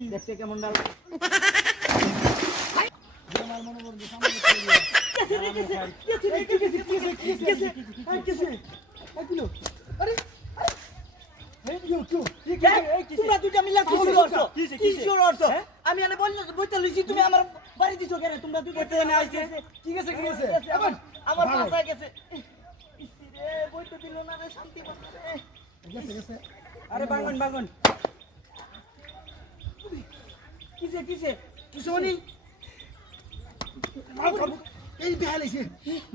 দেখছে কেমন ডাল? আমি বইতে তুমি আমার বাড়ি দিছো কেন তোমরা দুইটা এনে আইছে কি গেছে কি গেছে আমার পাশায় গেছে বইতে দিল না রে শান্তি আরে বাঙ্গন বাঙ্গন কিসে কিসে? কিসে উনি এই বেহালাইছে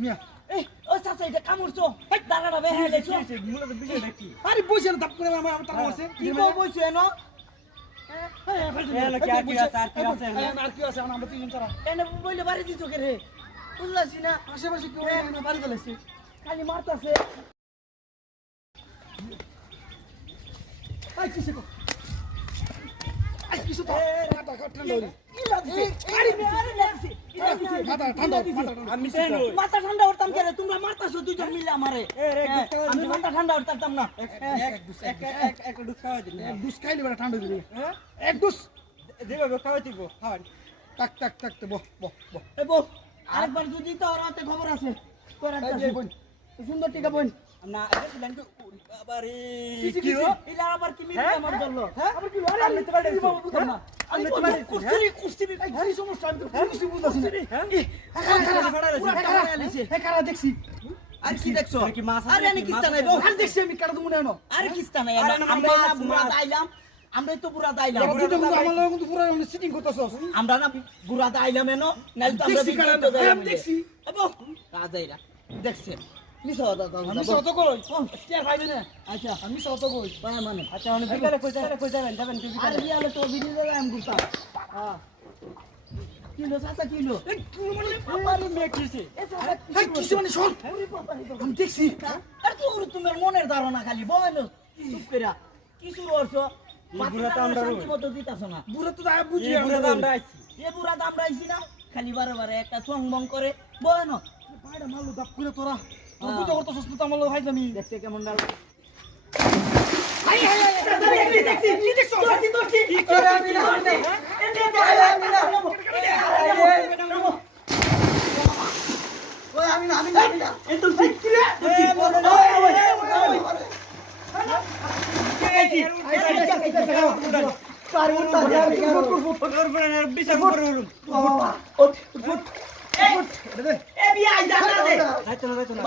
মিয়া। এই ও চাচা এটা কামড়ছো দাঁড়াটা বে হ্যাঁ লেছো মূলত বিষয়টা কি? আরে বইছে না তাপ করে আমার আমার তারা আছে। কি কো কি আছে কি আছে? আর কি আছে? আমরা তিনজন ছাড়া। এনে বইলে বাড়ি দিছো কে রে? বুঝলাছি না। আশেপাশে কেউ বাড়ি ফেলেছে। খালি মারতাছে। আই তো মাথা ঠান্ডা হইল ইলা দিছে আরে মে ইলা দিছে মাথা ঠান্ডা আমি মাথা ঠান্ডা হতাম কে তোমরা মারতাছো দুজন মিলে আমারে হ্যাঁ, আমি মাথা ঠান্ডা হতাম না এক দুস এক এক এক দুস খাওয়া দিলে এক দুস খাইলে বড় ঠান্ডা দিলে এক দুস দেবে খাওয়া দিব খাওয়া টাক টাক টাক বহ বহ বহ এ বউ আরেকবার যদি তো ওর হাতে খবর আছে তোর একটা সুন্দর টিকা বোন না বাবারে কি হো ইলা আবার কি মিলে আমার জন্য হ্যাঁ? আবার কি আরে আমি তো বাড়ি বুঝতাম না আমি তো কুস্তি কুস্তি এই সমস্যা? আমি তো কিছু বুঝতাছি না। হ্যাঁ? কারা দেখছি। আর কি দেখছ? কি মাছ আরে আমি কিস্তা মাছ নাই বউ। আর দেখছি আমি কারা তো না আরে কিস্তা নাই আমরা তো বুড়া দাইলাম। তুই তো কিন্তু আমার লগে কিন্তু পুরো সিটিং করতেছস। আমরা না বুড়া দাইলাম এনো নাইলে তো আমরা দেখছি আমি দেখছি। আমি কই? পাইবে না আচ্ছা। আমি সত কই? পায় মানে। আচ্ছা অনেক বিকালে কই যাবেন? কই যাবেন? যাবেন তুই আরে বিয়ালে তো বিড়ি দেবে আমি গুতা হ্যাঁ। কিলো চাচা কিলো। এই তুই মানে আমারে এই কিছু মানে শোন। আমি দেখছি। আরে তোর তোমার মনের ধারণা খালি বয়ন চুপ কইরা। কি শুরু করছ? বুড়া তো আমরা মতো দিতাছ না। বুড়া তো বুঝি বুড়া তো আমরা এ বুড়া দাম রাইছি না খালি বারে বারে একটা চং বং করে। বয়ন বাইরে মারলো দাপ করে তোরা। তোর বুঝা করতেছস তো আমার ভাই আমি দেখছে কেমন করে আমি না আমি না আমি না আমি না এ কি রে এ বড় কার উঠতা বিচার করে হলুম এ বিয়া আইজা না দে। যাইতো না যাইতো না।